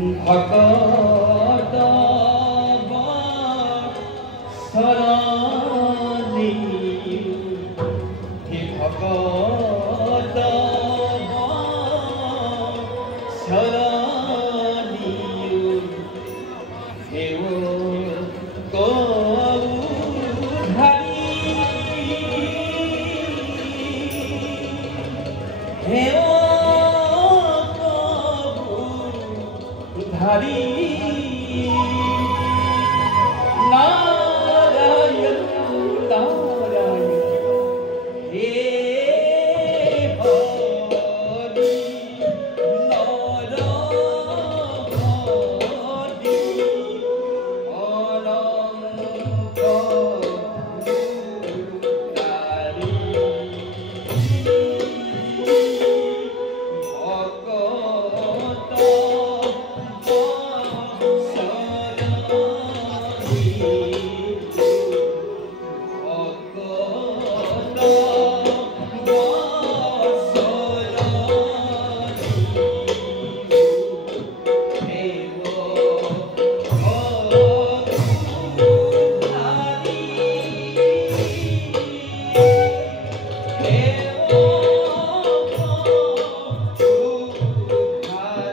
ভকত শরণী হে ভকত শরণী হে গৌধারী হে हरि नारायण नारायण हे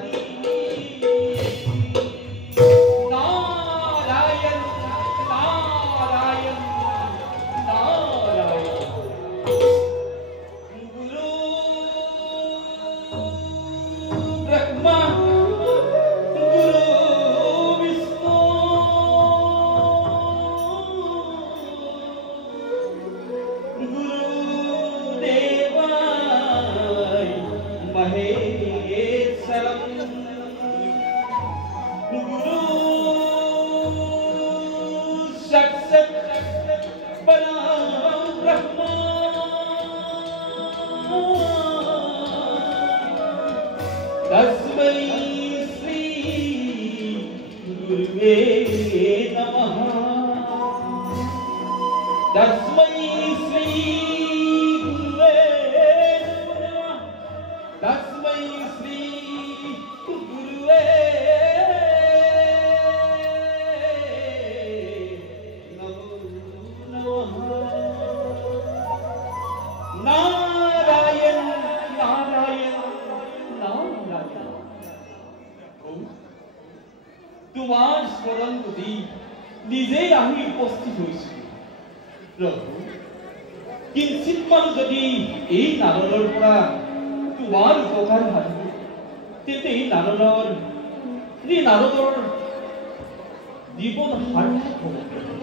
हरि नारायण अनंत गुरुधारी तस्मै श्री गुरुवे नमः तस्मै श्री गुरुवे नमः तस्मै श्री गुरुवे नमो नमः नारायण नारायण তোমার স্মরণ করি নিজেই আমি উপস্থিত হয়েছি প্রভু কিঞ্চিত মান যদি এই নাৰদৰ পৰা তোমাৰ উপকাৰ হয় তেন্তে এই নাৰদৰ জীবন সাৰ্থক হ'ব প্ৰভু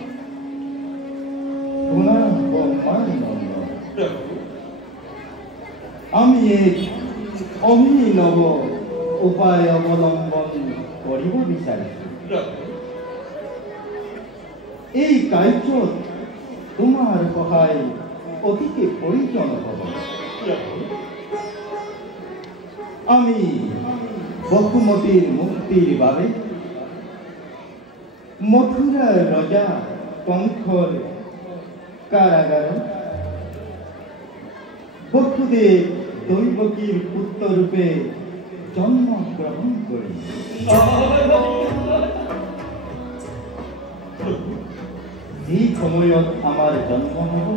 আমি এক অভিনব উপায় অবলম্বন কৰিব বিচাৰিছো এই কাৰ্যত তোমাৰ সহায় অতিকে প্ৰয়োজন হ'ব আমি বসুমতীৰ মুক্তিৰ বাবে মথুৰাৰ ৰজা কংসৰ কাৰাগাৰ বসুদেৱ দৈবকীৰ পুত্ৰ ৰূপে জন্ম গ্ৰহণ কৰি যি সময়ত আমাৰ জন্ম হ'ব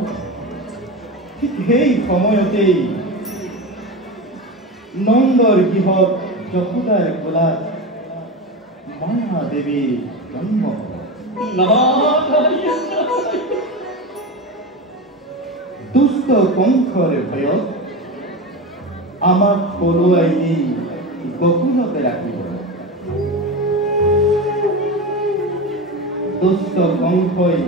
ঠিক সেই সময়তেই নন্দৰ গৃহত যশোদাৰ কোলাত মায়া দেৱীৰ জন্ম হ'ব দুষ্ট কংসৰ ভয়ত আমাক পলুৱাই নি গকুলতে ৰাখিব দুষ্ট কংসই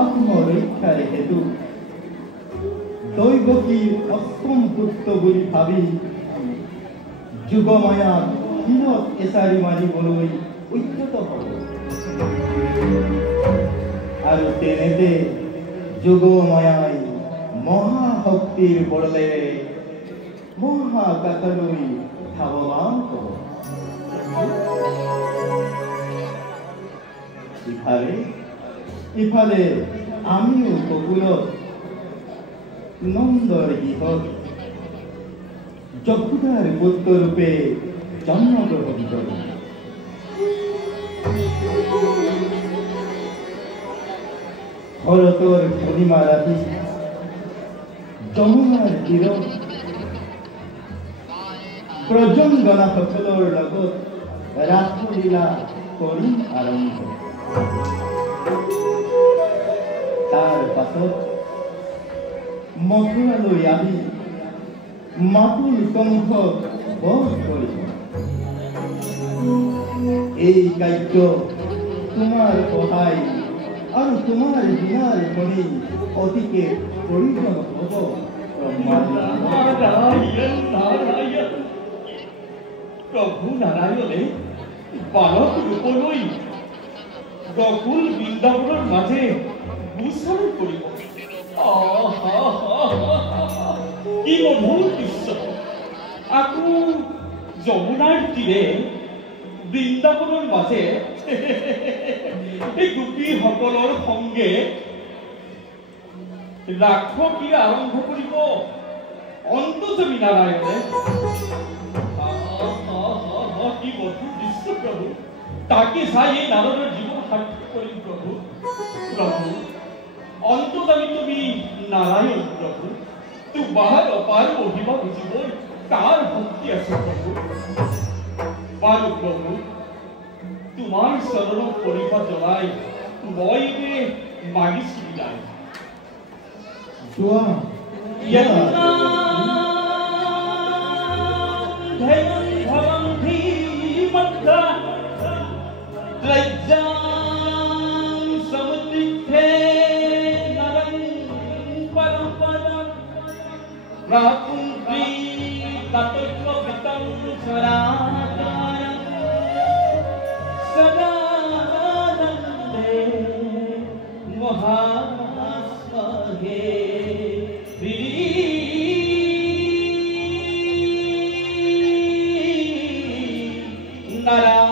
আত্মৰক্ষাৰ হেতু দৈবকীৰ অষ্টম পুত্ৰ বুলি ভাবি যুগমায়াক শিলত এচাৰি মাৰিবলৈ উদ্যত হ'ব আৰু তেনেতে যোগমায়াই মহাশক্তিৰ বলেৰে মহাকাশলৈ ধাৱমান হ'ব ইফালে আমিও ককুলত নন্দৰ গৃহত যশোদাৰ পুত্ৰ ৰূপে জন্মগ্ৰহণ কৰি। ভৰতৰ পূৰ্ণিমা ৰাতি যমুনাৰ তীৰত প্ৰজংগনা সকলৰ লগত ৰাসলীলা কৰিম আৰম্ভ। তাৰ পাছত মথুৰালৈ আহি মাতুল কণ্ঠ বধ কৰিম। এই কাৰ্য তোমাৰ সহায় আৰু তোমাৰ গুণাৰ মণি অতিকে প্ৰয়োজন হ'ব। নাৰায়ণ নাৰায়ণ প্ৰভু নাৰায়ণে বালক ৰূপলৈ গকুল বৃন্দাবনৰ মাজে গোচৰ কৰিব। কি মধুৰ দৃশ্য! আকৌ যমুনাৰ তীৰে বৃন্দাবনৰ মাজে এই গোপীসকলৰ সংগে ৰাসক্ৰীড়া আৰম্ভ কৰিব অন্তৰ্যামী নাৰায়ণে। কি মধুৰ দৃশ্য প্ৰভু! তাকে চাই এই নাৰদৰ জীৱন সাৰ্থক কৰিম প্ৰভু। প্ৰভু অন্তৰ্যামী তুমি নাৰায়ণ প্ৰভু, তোমাৰ অপাৰ মহিমা বুজিবৰ কাৰ শক্তি আছে প্ৰভু। বাৰু প্ৰভু তোমাৰ চৰণত পৰিপা জনাই মই মাগিছিলি নাই। Nara